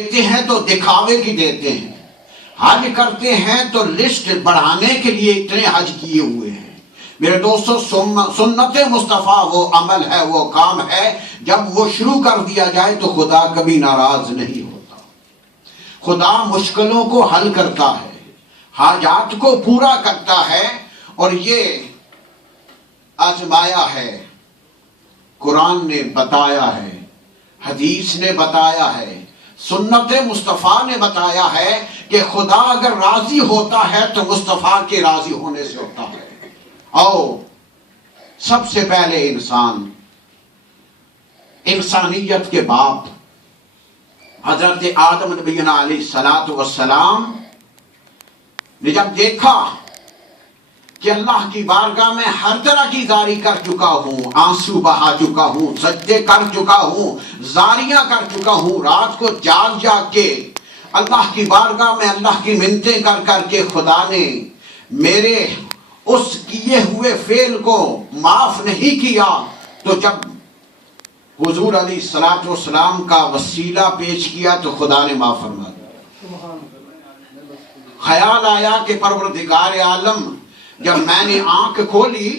دیتے ہیں تو دکھاوے کی دیتے ہیں، حج کرتے ہیں تو لسٹ بڑھانے کے لیے اتنے حج کیے ہوئے ہیں۔ میرے دوستو، سنت مصطفیٰ وہ عمل ہے، وہ کام ہے، جب وہ شروع کر دیا جائے تو خدا کبھی ناراض نہیں ہوتا۔ خدا مشکلوں کو حل کرتا ہے، حاجات کو پورا کرتا ہے، اور یہ آزمایا ہے، قرآن نے بتایا ہے، حدیث نے بتایا ہے، سنت مصطفیٰ نے بتایا ہے کہ خدا اگر راضی ہوتا ہے تو مصطفیٰ کے راضی ہونے سے ہوتا ہے۔ سب سے پہلے انسانیت کے باپ حضرت آدم نبینا علیہ السلام نے جب دیکھا کہ اللہ کی بارگاہ میں ہر طرح کی زاری کر چکا ہوں، آنسو بہا چکا ہوں، سجدے کر چکا ہوں، زاریاں کر چکا ہوں، رات کو جاگ جاگ کے اللہ کی بارگاہ میں اللہ کی منتیں کر کر کے خدا نے میرے اس کیے ہوئے فعل کو معاف نہیں کیا، تو جب حضور علیہ السلام کا وسیلہ پیش کیا تو خدا نے معاف فرما دیا۔ خیال آیا کہ پروردگار عالم، جب میں نے آنکھ کھولی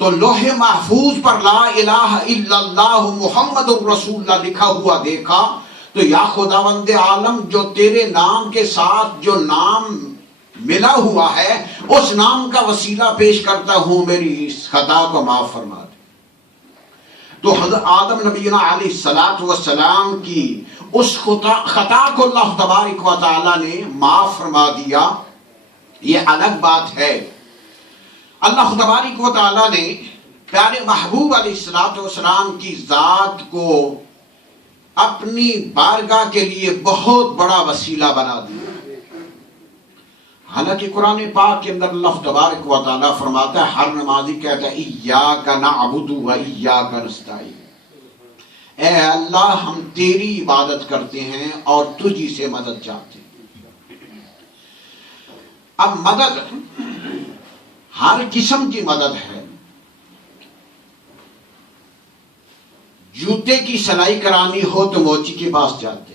تو لوح محفوظ پر لا الہ الا اللہ محمد الرسول اللہ لکھا ہوا دیکھا، تو یا خداوند عالم، جو تیرے نام کے ساتھ جو نام ملا ہوا ہے اس نام کا وسیلہ پیش کرتا ہوں، میری اس خطا کو معاف فرما دے۔ تو حضرت آدم نبینا علیہ السلام کی اس خطا کو اللہ تبارک و تعالی نے معاف فرما دیا۔ یہ الگ بات ہے، اللہ تبارک و تعالی نے پیارے محبوب علیہ السلام کی ذات کو اپنی بارگاہ کے لیے بہت بڑا وسیلہ بنا دیا۔ حالانکہ قرآن پاک کے اندر اللہ تبارک و تعالی فرماتا ہے، ہر نمازی کہتا ہے ایاک نعبد و ایاک نستعین، اے اللہ ہم تیری عبادت کرتے ہیں اور تجھی سے مدد چاہتے ہیں۔ اب مدد ہر قسم کی مدد ہے۔ جوتے کی سلائی کرانی ہو تو موچی کے پاس جاتے،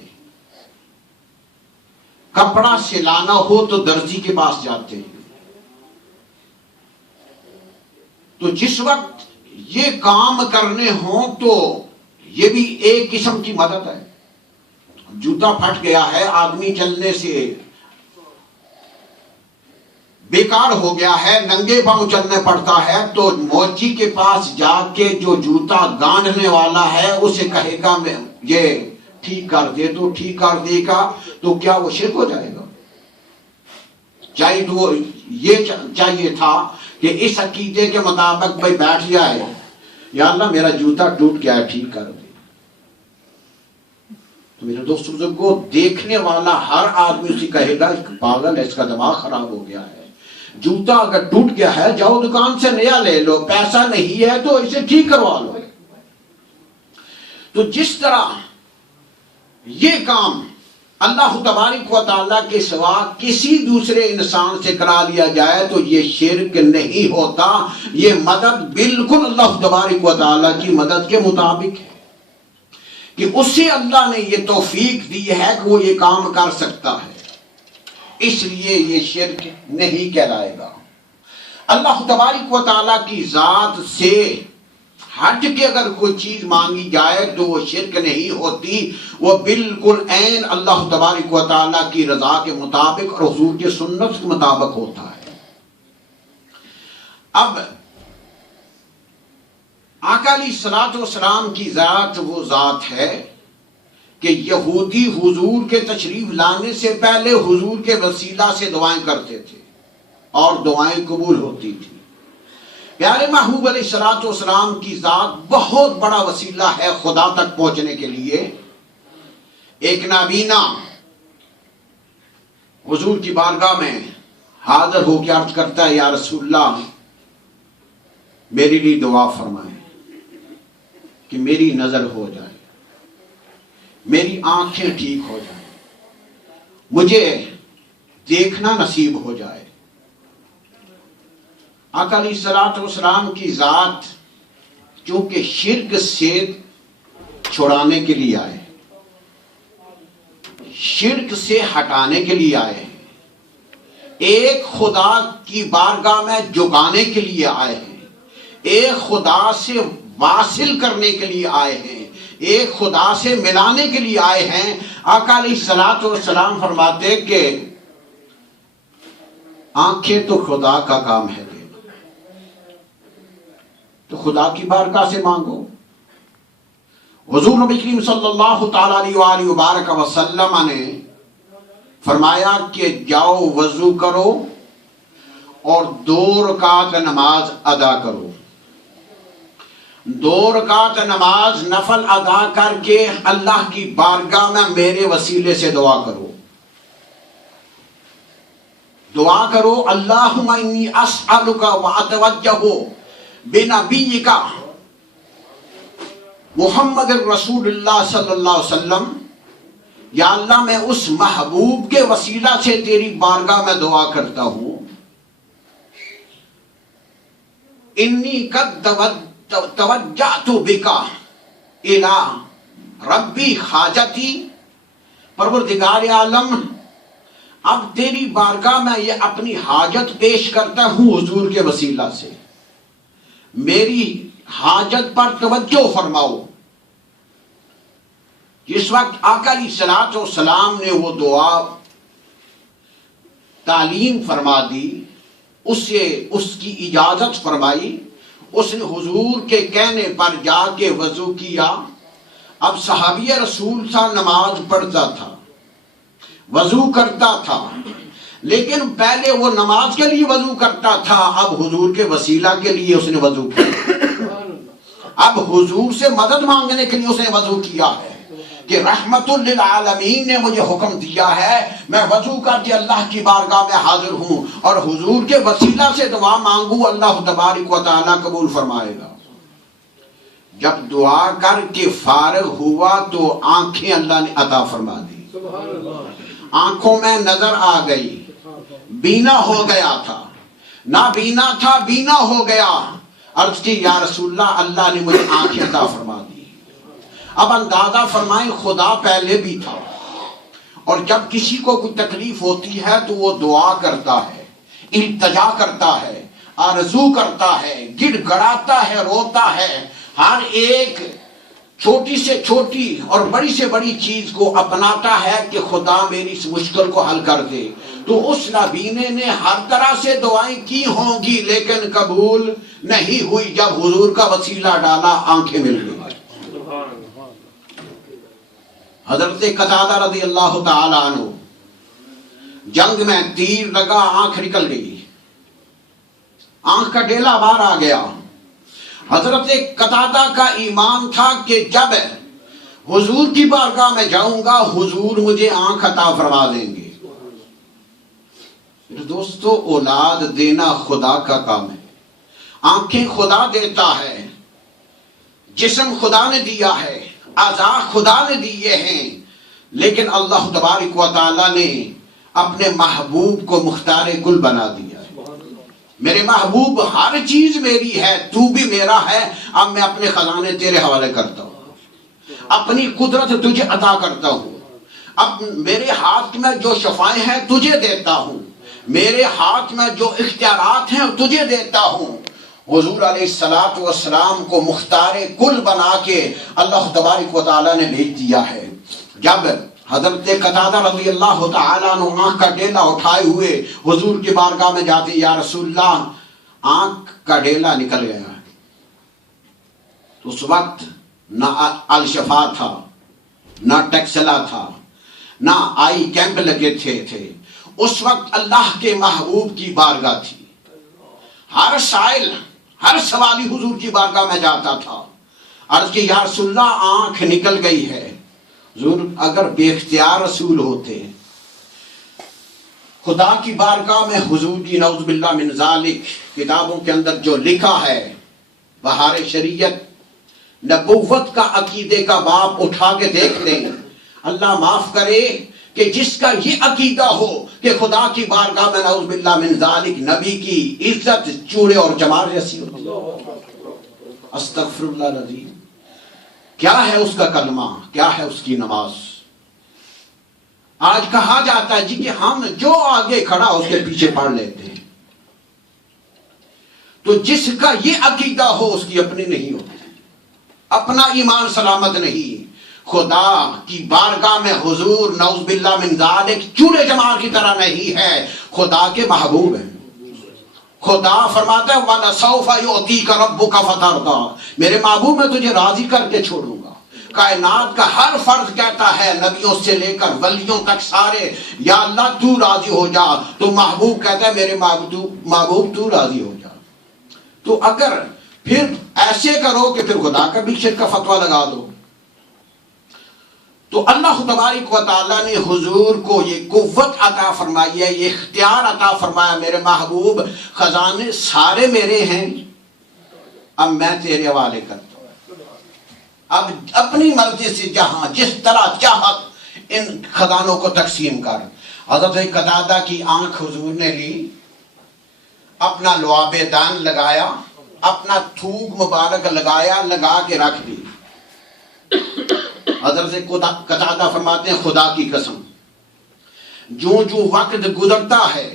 کپڑا سلانا ہو تو درزی کے پاس جاتے ہیں۔ تو جس وقت یہ کام کرنے ہوں تو یہ بھی ایک قسم کی مدد ہے۔ جوتا پھٹ گیا ہے، آدمی چلنے سے بیکار ہو گیا ہے، ننگے پاؤں چلنے پڑتا ہے، تو موچی کے پاس جا کے جو جوتا گانڈنے والا ہے اسے کہے گا میں یہ ٹھیک کر دے، تو ٹھیک کر دے گا، تو کیا وہ شرک ہو جائے گا؟ چاہیے تو وہ یہ چاہیے تھا کہ اس عقیدے کے مطابق بھائی بیٹھ جائے، یا اللہ میرا جوتا ٹوٹ گیا ہے ٹھیک کر دے۔ تو میرے دوست بزرگوں، دیکھنے والا ہر آدمی اسے کہے گا پاگل ہے، اس کا دماغ خراب ہو گیا ہے، جوتا اگر ٹوٹ گیا ہے جاؤ دکان سے نیا لے لو، پیسہ نہیں ہے تو اسے ٹھیک کروا لو۔ تو جس طرح یہ کام اللہ تبارک و تعالیٰ کے سوا کسی دوسرے انسان سے کرا لیا جائے تو یہ شرک نہیں ہوتا، یہ مدد بالکل اللہ تبارک و تعالیٰ کی مدد کے مطابق ہے، کہ اسے اللہ نے یہ توفیق دی ہے کہ وہ یہ کام کر سکتا ہے، اس لیے یہ شرک نہیں کہلائے گا۔ اللہ تبارک و تعالیٰ کی ذات سے ہٹ کے اگر کوئی چیز مانگی جائے تو وہ شرک نہیں ہوتی، وہ بالکل عین اللہ تبارک و تعالیٰ کی رضا کے مطابق اور حضور کی سنت کے مطابق ہوتا ہے۔ اب آقا علیہ السلام کی ذات وہ ذات ہے کہ یہودی حضور کے تشریف لانے سے پہلے حضور کے وسیلہ سے دعائیں کرتے تھے اور دعائیں قبول ہوتی تھی۔ پیارے محبوب علیہ السلام کی ذات بہت بڑا وسیلہ ہے خدا تک پہنچنے کے لیے۔ ایک نابینا حضور کی بارگاہ میں حاضر ہو کے عرض کرتا ہے، یا رسول اللہ میرے لیے دعا فرمائیں کہ میری نظر ہو جائے، میری آنکھیں ٹھیک ہو جائیں، مجھے دیکھنا نصیب ہو جائے۔ آقا علیہ السلام کی ذات چونکہ شرک سے چھڑانے کے لیے آئے، شرک سے ہٹانے کے لیے آئے ہیں، ایک خدا کی بارگاہ میں جھکانے کے لیے آئے ہیں، ایک خدا سے واصل کرنے کے لیے آئے ہیں، ایک خدا سے ملانے کے لیے آئے ہیں۔ آقا علیہ الصلوۃ والسلام فرماتے کہ آنکھیں تو خدا کا کام ہے، تو خدا کی بارگاہ سے مانگو۔ حضور نبی کریم صلی اللہ تعالی علیہ وآلہ وبارک وسلم نے فرمایا کہ جاؤ وضو کرو اور 2 رکعت نماز ادا کرو، 2 رکعت نماز نفل ادا کر کے اللہ کی بارگاہ میں میرے وسیلے سے دعا کرو، دعا کرو اللہم انی اسألک واتوجہ بنبیک محمد رسول اللہ صلی اللہ علیہ وسلم، یا اللہ میں اس محبوب کے وسیلہ سے تیری بارگاہ میں دعا کرتا ہوں، انی قد توجہت بک الی ربی حاجتی، پروردگار عالم اب تیری بارگاہ میں یہ اپنی حاجت پیش کرتا ہوں حضور کے وسیلہ سے، میری حاجت پر توجہ فرماؤ۔ جس وقت آقا علیہ الصلوۃ والسلام نے وہ دعا تعلیم فرما دی، اسے اس کی اجازت فرمائی، اس نے حضور کے کہنے پر جا کے وضو کیا۔ اب صحابی رسول سا نماز پڑھتا تھا، وضو کرتا تھا، لیکن پہلے وہ نماز کے لیے وضو کرتا تھا، اب حضور کے وسیلہ کے لیے اس نے وضو کیا، اب حضور سے مدد مانگنے کے لیے اس نے وضو کیا ہے کہ رحمت للعالمین نے مجھے حکم دیا ہے میں وضو کر کے اللہ کی بارگاہ میں حاضر ہوں اور حضور کے وسیلہ سے دعا مانگوں، اللہ تبارک و تعالیٰ قبول فرمائے گا۔ جب دعا کر کے فارغ ہوا تو آنکھیں اللہ نے عطا فرما دی، آنکھوں میں نظر آ گئی، بینا ہو گیا تھا، نہ بینا تھا بینا ہو گیا۔ عرض کی یا رسول اللہ، اللہ نے مجھے آنکھیں عطا فرما دی۔ اب اندازہ فرمائیں خدا پہلے بھی تھا، اور جب کسی کو کوئی تکلیف ہوتی ہے تو وہ دعا کرتا ہے، التجا کرتا ہے، آرزو کرتا ہے، گڑ گڑاتا ہے، روتا ہے، ہر ایک چھوٹی سے چھوٹی اور بڑی سے بڑی چیز کو اپناتا ہے کہ خدا میری اس مشکل کو حل کر دے۔ تو اس نبینے نے ہر طرح سے دعائیں کی ہوں گی لیکن قبول نہیں ہوئی۔ جب حضور کا وسیلہ ڈالا آنکھیں مل گئی۔ حضرت قتادہ رضی اللہ تعالی عنہ، جنگ میں تیر لگا، آنکھ نکل گئی، آنکھ کا ڈیلا باہر آ گیا۔ حضرت قتادہ کا ایمان تھا کہ جب حضور کی بارگاہ میں جاؤں گا حضور مجھے آنکھ عطا فرما دیں گے۔ دوستو، اولاد دینا خدا کا کام ہے، آنکھیں خدا دیتا ہے، جسم خدا نے دیا ہے، اعضاء خدا نے دیے ہیں، لیکن اللہ تبارک و تعالی نے اپنے محبوب کو مختار کل بنا دیا ہے۔ میرے محبوب ہر چیز میری ہے، تو بھی میرا ہے، اب میں اپنے خزانے تیرے حوالے کرتا ہوں، اپنی قدرت تجھے عطا کرتا ہوں، اب میرے ہاتھ میں جو شفائیں ہیں تجھے دیتا ہوں، میرے ہاتھ میں جو اختیارات ہیں تجھے دیتا ہوں۔ حضور علیہ السلام کو مختار کل بنا کے اللہ تبارک و تعالیٰ نے بھیج دیا ہے۔ جب حضرت قتادہ رضی اللہ تعالیٰ عنہ آنکھ کا ڈیلا اٹھائے ہوئے حضور کی بارگاہ میں جاتے، یا رسول اللہ آنکھ کا ڈیلا نکل گیا ہے۔ تو اس وقت نہ الشفا تھا، نہ ٹیکسلا تھا، نہ آئی کیمپ لگے تھے، اس وقت اللہ کے محبوب کی بارگاہ تھی۔ ہر سائل، ہر سوالی حضور کی بارگاہ میں جاتا تھا، عرض کی یا رسول اللہ آنکھ نکل گئی ہے۔ حضور اگر بے اختیار رسول ہوتے، خدا کی بارگاہ میں حضور کی نعوذ باللہ من ذالک کتابوں کے اندر جو لکھا ہے، بہار شریعت نبوت کا عقیدے کا باب اٹھا کے دیکھ لیں، اللہ معاف کرے کہ جس کا یہ عقیدہ ہو کہ خدا کی بارگاہ میں نعوذ باللہ من ذالک نبی کی عزت چوڑے اور جمال جیسی ہوتی ہے۔ استغفر اللہ العظیم، کیا ہے اس کا کلمہ، کیا ہے اس کی نماز۔ آج کہا جاتا ہے جی کہ ہم جو آگے کھڑا اس کے پیچھے پڑھ لیتے ہیں. تو جس کا یہ عقیدہ ہو اس کی اپنی نہیں ہوتی، اپنا ایمان سلامت نہیں. خدا کی بارگاہ میں حضور نعوذ باللہ من ذالک چولہے جمار کی طرح نہیں ہے، خدا کے محبوب ہیں. خدا فرماتا ہے وَلَسَوْفَ يُعْطِيكَ رَبُّكَ فَتَرْضَىٰ، میرے محبوب میں تجھے راضی کر کے چھوڑوں گا. کائنات کا ہر فرد کہتا ہے، نبیوں سے لے کر ولیوں تک سارے، یا اللہ تو راضی ہو جا. تو محبوب کہتا ہے میرے محبوب تو راضی ہو جا. تو اگر پھر ایسے کرو کہ پھر خدا کا بھی شرک کا فتویٰ لگا دو. تو اللہ تبارک و تعالیٰ نے حضور کو یہ قوت عطا فرمائی ہے، یہ اختیار عطا فرمایا. میرے محبوب خزانے سارے میرے ہیں، اب میں تیرے حوالے کرتا ہوں. اب اپنی مرضی سے جہاں جس طرح چاہت ان خزانوں کو تقسیم کر. حضرت قتادہ کی آنکھ حضور نے لی، اپنا لعاب دان لگایا، اپنا تھوک مبارک لگایا، لگا کے رکھ دی. حضرت قتادہ فرماتے ہیں خدا کی قسم جو جو وقت گزرتا ہے،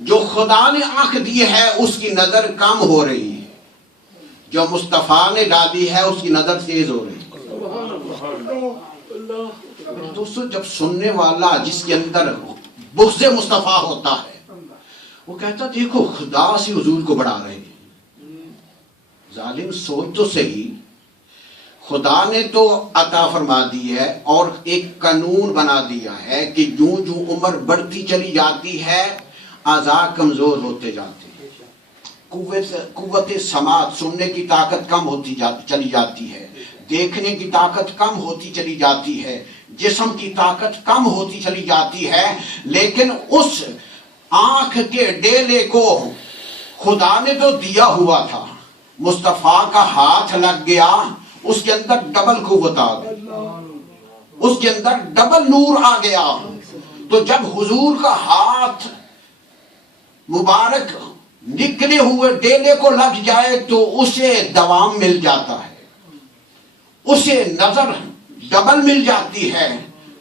جو خدا نے آنکھ دی ہے اس کی نظر کم ہو رہی ہے، جو مصطفیٰ نے ڈالی ہے اس کی نظر تیز ہو رہی ہے. دوستو جب سننے والا جس کے اندر بغض مصطفیٰ ہوتا ہے وہ کہتا دیکھو خدا سے حضور کو بڑھا رہے ہیں. ظالم سوچ تو صحیح، خدا نے تو عطا فرما دی ہے اور ایک قانون بنا دیا ہے کہ جو جو عمر بڑھتی چلی جاتی ہے اعضاء کمزور ہوتے جاتے ہیں. قوت سماعت، سننے کی طاقت کم ہوتی چلی جاتی ہے، دیکھنے کی طاقت کم ہوتی چلی جاتی ہے، جسم کی طاقت کم ہوتی چلی جاتی ہے. لیکن اس آنکھ کے ڈیلے کو خدا نے تو دیا ہوا تھا، مصطفیٰ کا ہاتھ لگ گیا، اس کے اندر ڈبل قوت آ گئی، اس کے اندر ڈبل نور آ گیا. تو جب حضور کا ہاتھ مبارک نکلے ہوئے ڈیلے کو لگ جائے تو اسے دوام مل جاتا ہے، اسے نظر ڈبل مل جاتی ہے.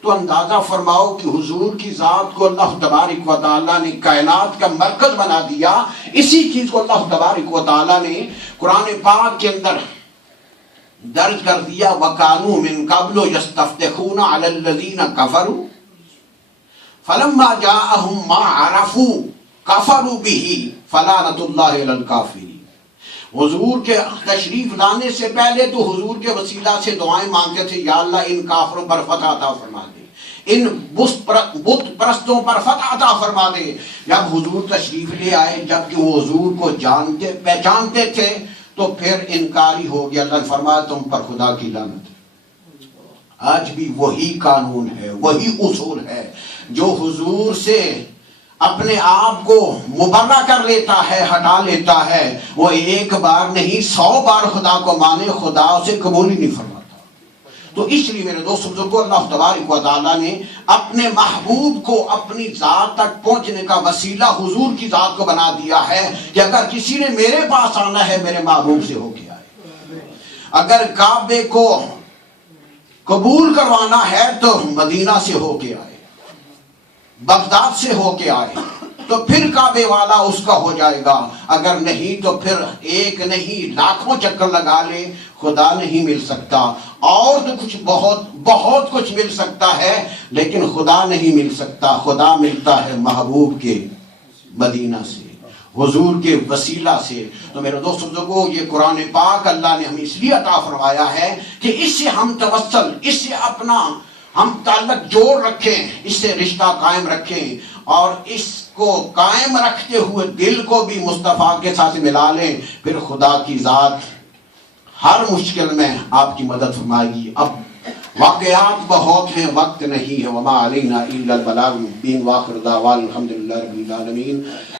تو اندازہ فرماؤ کہ حضور کی ذات کو اللہ تبارک و تعالیٰ نے کائنات کا مرکز بنا دیا. اسی چیز کو اللہ تبارک و تعالیٰ نے قرآن پاک کے اندر درج کر دیا وَكَانُوا مِن قَبْلُ يَسْتَفْتِحُونَ عَلَى الَّذِينَ كَفَرُوا فَلَمَّا جَاءَهُم مَّا عَرَفُوا كَفَرُوا بِهِ فَلَعْنَةُ اللَّهِ عَلَى الْكَافِرِينَ. حضور کے تشریف لانے سے پہلے تو حضور کے وسیلہ سے دعائیں مانگتے تھے، یا اللہ ان کافروں پر فتح عطا فرما دے، ان بت پرستوں پر فتح عطا فرما دے. جب حضور تشریف لے آئے، جبکہ وہ حضور کو جانتے پہچانتے تھے، تو پھر انکاری ہو گیا. اللہ نے فرمایا تم پر خدا کی لعنت. آج بھی وہی قانون ہے، وہی اصول ہے. جو حضور سے اپنے آپ کو مبرہ کر لیتا ہے، ہٹا لیتا ہے، وہ ایک بار نہیں 100 بار خدا کو مانے، خدا اسے قبول ہی نہیں فرماتا. تو اس لیے میرے دوست بزرگوں، اللہ تبارک و تعالیٰ نے اپنے محبوب کو اپنی ذات تک پہنچنے کا وسیلہ حضور کی ذات کو بنا دیا ہے کہ اگر کسی نے میرے پاس آنا ہے میرے محبوب سے ہو کے آئے. اگر کعبے کو قبول کروانا ہے تو مدینہ سے ہو کے آئے، بغداد سے ہو کے آئے، تو پھر کعبے والا اس کا ہو جائے گا. اگر نہیں تو پھر ایک نہیں لاکھوں چکر لگا لے، خدا نہیں مل سکتا. اور تو کچھ بہت کچھ مل سکتا ہے لیکن خدا نہیں مل سکتا. خدا ملتا ہے محبوب کے مدینہ سے، حضور کے وسیلہ سے. تو میرے دوست بزرگوں، یہ قرآن پاک اللہ نے ہمیں اس لیے عطا فرمایا ہے کہ اس سے ہم توسل، اس سے اپنا ہم تعلق جوڑ رکھیں، اس سے رشتہ قائم رکھیں، اور اس کو قائم رکھتے ہوئے دل کو بھی مصطفیٰ کے ساتھ ملا لیں. پھر خدا کی ذات ہر مشکل میں آپ کی مدد فرمائے گی. اب واقعات بہت ہیں، وقت نہیں ہے. وما علینا الا البلاغ المبین. واخر دعوانا الحمدللہ رب العالمین.